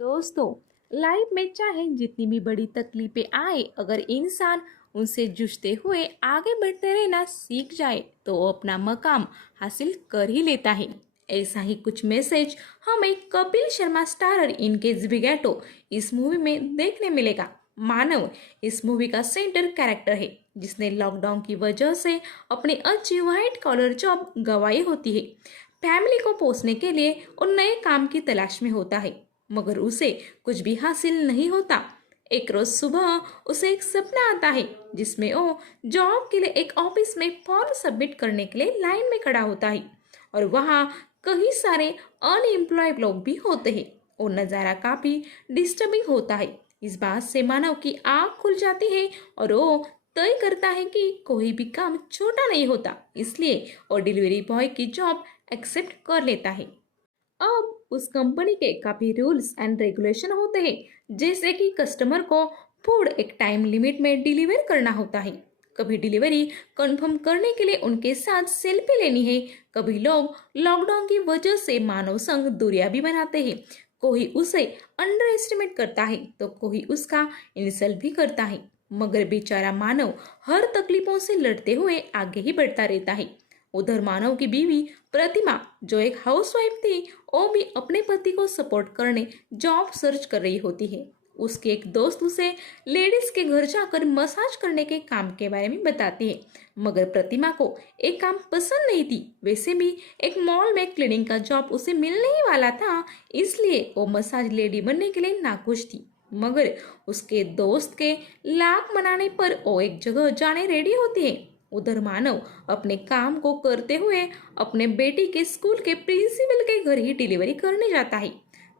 दोस्तों, लाइफ में चाहे जितनी भी बड़ी तकलीफें आए, अगर इंसान उनसे जूझते हुए आगे बढ़ते रहना सीख जाए तो वो अपना मकाम हासिल कर ही लेता है। ऐसा ही कुछ मैसेज हमें कपिल शर्मा स्टारर इनके जिबिगैटो इस मूवी में देखने मिलेगा। मानव इस मूवी का सेंटर कैरेक्टर है, जिसने लॉकडाउन की वजह से अपनी अच्छी व्हाइट कॉलर जॉब गंवाई होती है। फैमिली को पोसने के लिए वो नए काम की तलाश में होता है, मगर उसे कुछ भी हासिल नहीं होता। एक रोज सुबह उसे एक सपना आता है, जिसमें वो जॉब के लिए एक ऑफिस में फॉर्म सबमिट करने के लिए लाइन में खड़ा होता है और वहाँ कई सारे अनएम्प्लॉयड लोग भी होते हैं। वो नज़ारा काफी डिस्टर्बिंग होता है। इस बात से मानव की आंख खुल जाती है और वो तय करता है कि कोई भी काम छोटा नहीं होता, इसलिए वो डिलीवरी बॉय की जॉब एक्सेप्ट कर लेता है। अब उस कंपनी के काफी रूल्स एंड रेगुलेशन होते हैं, जैसे कि कस्टमर को फूड एक टाइम लिमिट में डिलीवर करना होता है। कभी डिलीवरी कंफर्म करने के लिए उनके साथ सेल्फी लेनी है। कभी लोग लॉकडाउन की वजह से मानव संग दूरियां भी बनाते हैं। कोई उसे अंडर एस्टिमेट करता है तो कोई उसका इंसल्ट भी करता है, मगर बेचारा मानव हर तकलीफों से लड़ते हुए आगे ही बढ़ता रहता है। उधर मानव की बीवी प्रतिमा, जो एक हाउसवाइफ थी, वो भी अपने पति को सपोर्ट करने जॉब सर्च कर रही होती है। उसके एक दोस्त उसे लेडीज के घर जाकर मसाज करने के काम के बारे में बताती है, मगर प्रतिमा को एक काम पसंद नहीं थी। वैसे भी एक मॉल में क्लीनिंग का जॉब उसे मिलने ही वाला था, इसलिए वो मसाज लेडी बनने के लिए नाखुश थी। मगर उसके दोस्त के लाख मनाने पर वो एक जगह जाने रेडी होती है। उधर मानव अपने काम को करते हुए अपने बेटी के स्कूल के प्रिंसिपल के घर ही डिलीवरी करने जाता है।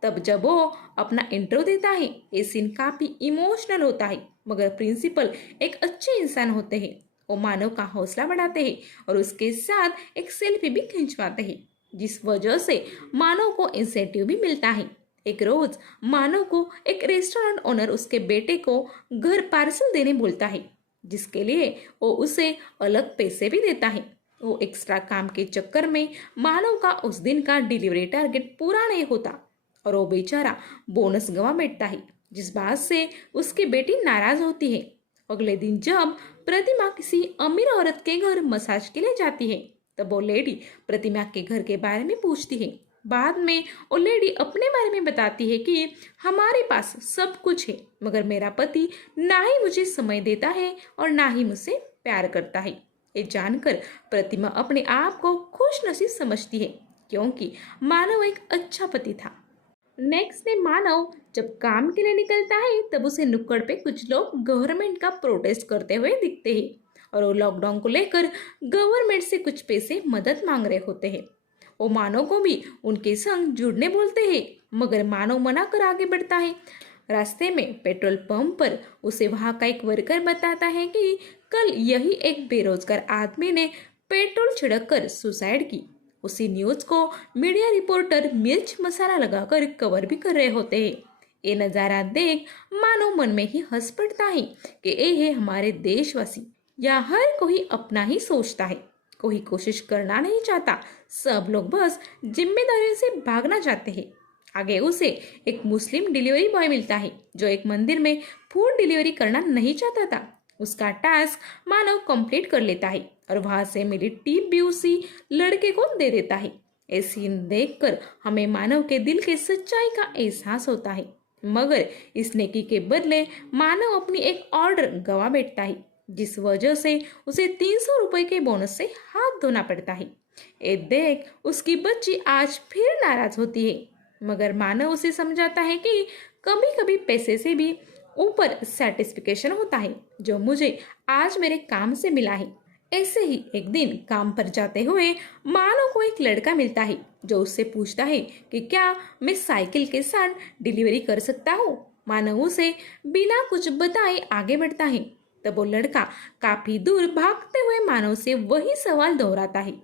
तब जब वो अपना इंटरव्यू देता है, ये सीन काफी इमोशनल होता है, मगर प्रिंसिपल एक अच्छे इंसान होते हैं। वो मानव का हौसला बढ़ाते हैं और उसके साथ एक सेल्फी भी खिंचवाते हैं, जिस वजह से मानव को इंसेंटिव भी मिलता है। एक रोज मानव को एक रेस्टोरेंट ओनर उसके बेटे को घर पार्सल देने बोलता है, जिसके लिए वो उसे अलग पैसे भी देता है। वो एक्स्ट्रा काम के चक्कर में मानव का उस दिन का डिलीवरी टारगेट पूरा नहीं होता और वो बेचारा बोनस गंवा बैठता है, जिस बात से उसकी बेटी नाराज होती है। अगले दिन जब प्रतिमा किसी अमीर औरत के घर मसाज के लिए जाती है, तब वो लेडी प्रतिमा के घर के बारे में पूछती है। बाद में वो लेडी अपने बारे में बताती है कि हमारे पास सब कुछ है, मगर मेरा पति ना ही मुझे समय देता है और ना ही मुझसे प्यार करता है। ये जानकर प्रतिमा अपने आप को खुश नसीब समझती है, क्योंकि मानव एक अच्छा पति था। नेक्स्ट डे मानव जब काम के लिए निकलता है, तब उसे नुक्कड़ पे कुछ लोग गवर्नमेंट का प्रोटेस्ट करते हुए दिखते हैं और वो लॉकडाउन को लेकर गवर्नमेंट से कुछ पैसे मदद मांग रहे होते हैं। वो मानव को भी उनके संग जुड़ने बोलते हैं, मगर मानव मना कर आगे बढ़ता है। रास्ते में पेट्रोल पंप पर उसे वहां का एक वर्कर बताता है कि कल यही एक बेरोजगार आदमी ने पेट्रोल छिड़क कर सुसाइड की। उसी न्यूज को मीडिया रिपोर्टर मिर्च मसाला लगाकर कवर भी कर रहे होते हैं। ये नजारा देख मानव मन में ही हंस पड़ता है कि ये है हमारे देशवासी। या हर कोई अपना ही सोचता है, कोई कोशिश करना नहीं चाहता, सब लोग बस जिम्मेदारियों से भागना चाहते हैं। आगे उसे एक मुस्लिम डिलीवरी बॉय मिलता है, जो एक मंदिर में फूड डिलीवरी करना नहीं चाहता था। उसका टास्क मानव कंप्लीट कर लेता है और वहां से मिली टिप भी उसी लड़के को दे देता है। ये सीन देखकर हमें मानव के दिल के सच्चाई का एहसास होता है, मगर इस नेकी के बदले मानव अपनी एक ऑर्डर गवा बैठता है, जिस वजह से उसे 300 रुपए के बोनस से हाथ धोना पड़ता है। ये देख उसकी बच्ची आज फिर नाराज होती है, मगर मानव उसे समझाता है कि कभी कभी पैसे से भी ऊपर सेटिस्फिकेशन होता है, जो मुझे आज मेरे काम से मिला है। ऐसे ही एक दिन काम पर जाते हुए मानव को एक लड़का मिलता है, जो उससे पूछता है कि क्या मैं साइकिल के साथ डिलीवरी कर सकता हूँ। मानव उसे बिना कुछ बताए आगे बढ़ता है, तब वो लड़का काफी दूर भागते हुए मानव से वही सवाल दोहराता है।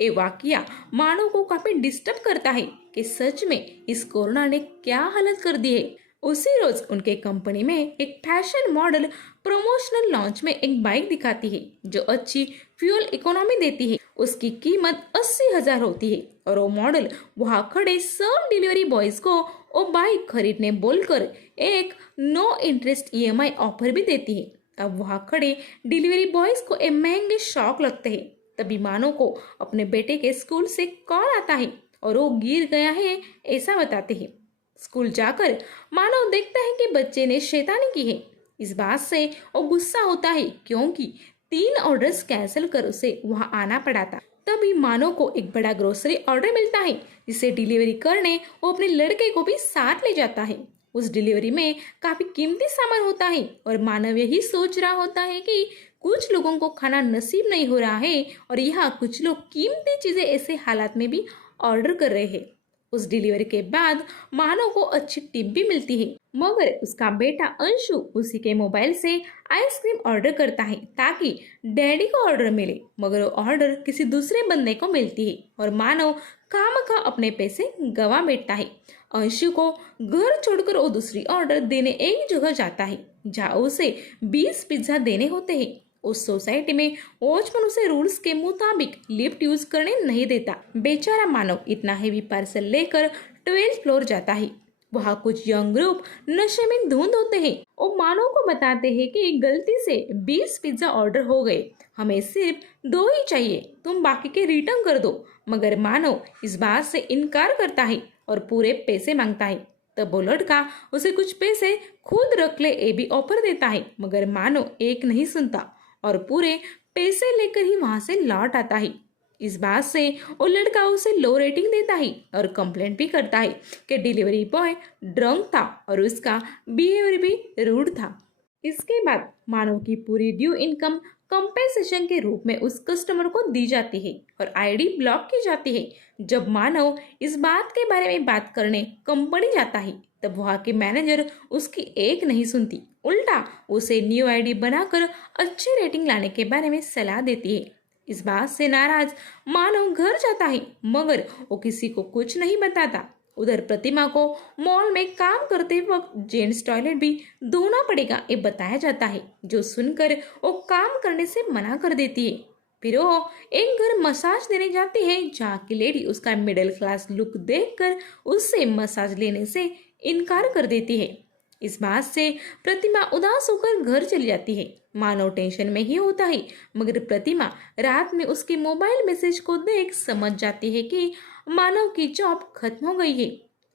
ये वाकया मानव को काफी डिस्टर्ब करता है कि सच में इस कोरोना ने क्या हालत कर दी है। उसी रोज उनके कंपनी में एक फैशन मॉडल प्रमोशनल लॉन्च में एक बाइक दिखाती है, जो अच्छी फ्यूल इकोनॉमी देती है। उसकी कीमत 80,000 होती है और वो मॉडल वहां खड़े सब डिलीवरी बॉयज को वो बाइक खरीदने बोलकर एक नो इंटरेस्ट ईएमआई ऑफर भी देती है। अब वहाँ खड़े डिलीवरी बॉयज को एक महंगे शौक लगते हैं। तभी मानो को अपने बेटे के स्कूल से कॉल आता है और वो गिर गया है ऐसा बताते हैं। स्कूल जाकर मानव देखता है कि बच्चे ने शैतानी की है। इस बात से वो गुस्सा होता है क्योंकि 3 ऑर्डर्स कैंसिल कर उसे वहां आना पड़ा था। तभी मानव को एक बड़ा ग्रोसरी ऑर्डर मिलता है जिसे डिलीवरी करने वो अपने लड़के को भी साथ ले जाता है। उस डिलीवरी में काफी कीमती सामान होता है और मानव यही सोच रहा होता है कि कुछ लोगों को खाना नसीब नहीं हो रहा है और यहाँ कुछ लोग कीमती चीजें ऐसे हालात में भी ऑर्डर कर रहे हैं। उस डिलीवरी के बाद मानव को अच्छी टिप भी मिलती है, मगर उसका बेटा अंशु उसी के मोबाइल से आइसक्रीम ऑर्डर करता है ताकि डैडी को ऑर्डर मिले, मगर वो ऑर्डर किसी दूसरे बंदे को मिलती है और मानव खामखा अपने पैसे गवा बैठता है। अंशु को घर छोड़कर वो दूसरी ऑर्डर देने एक जगह जाता है जहाँ उसे 20 पिज्जा देने होते हैं। उस सोसाइटी में वॉचमैन उसे रूल्स के मुताबिक लिफ्ट यूज करने नहीं देता। बेचारा मानव इतना हेवी पार्सल लेकर 12th फ्लोर जाता है। वहाँ कुछ यंग ग्रुप नशे में धुंध होते हैं। वो मानव को बताते हैं कि गलती से 20 पिज्जा ऑर्डर हो गए, हमें सिर्फ 2 ही चाहिए, तुम बाकी के रिटर्न कर दो। मगर मानव इस बात से इनकार करता है और पूरे पैसे मांगता है। तब वो लड़का उसे कुछ पैसे खुद रख ले ये भी ऑफर देता है, मगर मानव एक नहीं सुनता और पूरे पैसे लेकर ही वहां से लौट आता है। इस बात से वो लड़का उसे लो रेटिंग देता है और कंप्लेंट भी करता है कि डिलीवरी बॉय ड्रंक था और उसका बिहेवियर भी रूड था। इसके बाद मानव की पूरी ड्यू इनकम कंपेंसेशन के रूप में उस कस्टमर को दी जाती है और आईडी ब्लॉक की जाती है। जब मानव इस बात के बारे में बात करने कंपनी जाता है तब वहाँ के मैनेजर उसकी एक नहीं सुनती, उल्टा उसे न्यू आईडी बनाकर अच्छी रेटिंग लाने के बारे में सलाह देती है। इस बात से नाराज मानव घर जाता है, मगर वो किसी को कुछ नहीं बताता। उधर प्रतिमा को मॉल में काम करते वक्त जेंट्स टॉयलेट भी धोना पड़ेगा ये बताया जाता है, जो सुनकर वो काम करने से मना कर देती है। फिर वो एक घर मसाज देने जाती है जहाँ की लेडी उसका मिडिल क्लास लुक देखकर उससे मसाज लेने से इनकार कर देती है। इस बात से प्रतिमा उदास होकर घर चली जाती है। मानव टेंशन में ही होता है, मगर प्रतिमा रात में उसके मोबाइल मैसेज को देख समझ जाती है कि मानव की जॉब खत्म हो गई है।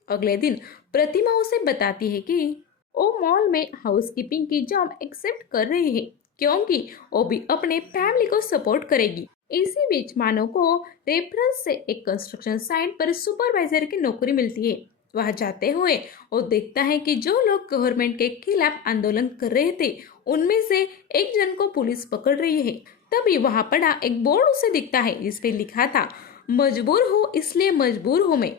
अगले दिन प्रतिमा उसे बताती है कि वो मॉल में हाउसकीपिंग की जॉब एक्सेप्ट कर रही है क्योंकि वो भी अपने फैमिली को सपोर्ट करेगी। इसी बीच मानव को रेफरेंस से एक कंस्ट्रक्शन साइट पर सुपरवाइजर की नौकरी मिलती है। वहां जाते हुए वो देखता है कि जो लोग गवर्नमेंट के खिलाफ आंदोलन कर रहे थे उनमें से एक जन को पुलिस पकड़ रही है। तभी वहां पड़ा एक बोर्ड उसे दिखता है जिस पे लिखा था, मजबूर हो इसलिए मजबूर हूं मैं।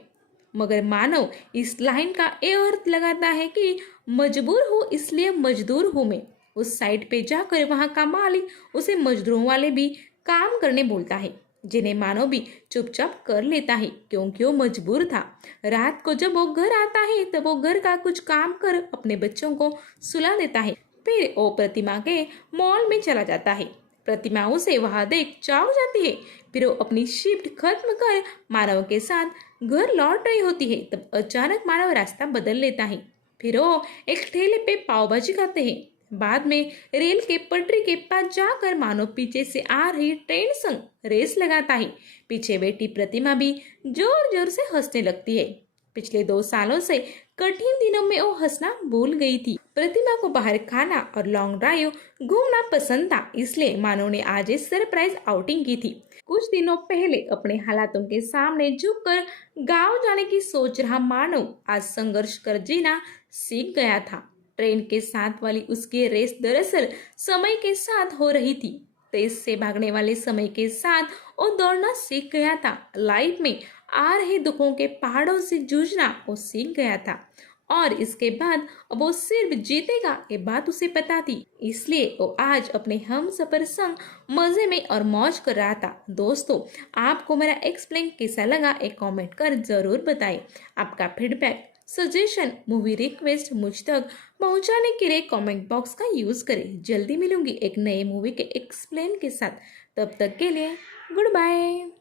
मगर मानव इस लाइन का ये अर्थ लगाता है कि मजबूर हो इसलिए मजदूर हूं मैं। उस साइट पे जाकर वहां का मालिक उसे मजदूरों वाले भी काम करने बोलता है, जिन्हें मानव भी चुपचाप कर लेता है क्योंकि वो मजबूर था। रात को जब वो घर आता है तब वो घर का कुछ काम कर अपने बच्चों को सुला देता है। फिर वो प्रतिमा के मॉल में चला जाता है। प्रतिमा उसे वहां देख चौंक जाती है। फिर वो अपनी शिफ्ट खत्म कर मानव के साथ घर लौट रही होती है। तब अचानक मानव रास्ता बदल लेता है। फिर वो एक ठेले पे पाव भाजी खाते हैं। बाद में रेल के पटरी के पास जाकर मानव पीछे से आ रही ट्रेन संग रेस लगाता है। पीछे बैठी प्रतिमा भी जोर जोर से हंसने लगती है। पिछले 2 सालों से कठिन दिनों में वो हंसना भूल गई थी। प्रतिमा को बाहर खाना और लॉन्ग ड्राइव घूमना पसंद था, इसलिए मानव ने आज एक सरप्राइज आउटिंग की थी। कुछ दिनों पहले अपने हालातों के सामने झुककर गांव जाने की सोच रहा मानव आज संघर्ष कर जीना सीख गया था। ट्रेन के साथ वाली उसकी रेस दरअसल समय के साथ हो रही थी। तेज से भागने वाले समय के साथ वो दौड़ना सीख गया था। लाइफ में आ रहे दुखों के पहाड़ों से जूझना वो सीख गया था और इसके बाद अब वो सिर्फ जीतेगा ये बात उसे पता थी। इसलिए वो आज अपने हम सफर संग मजे में और मौज कर रहा था। दोस्तों, आपको मेरा एक्सप्लेन कैसा लगा एक कमेंट कर जरूर बताएं। आपका फीडबैक, सजेशन, मूवी रिक्वेस्ट मुझ तक पहुंचाने के लिए कमेंट बॉक्स का यूज करें। जल्दी मिलूंगी एक नए मूवी के एक्सप्लेन के साथ। तब तक के लिए गुड बाय।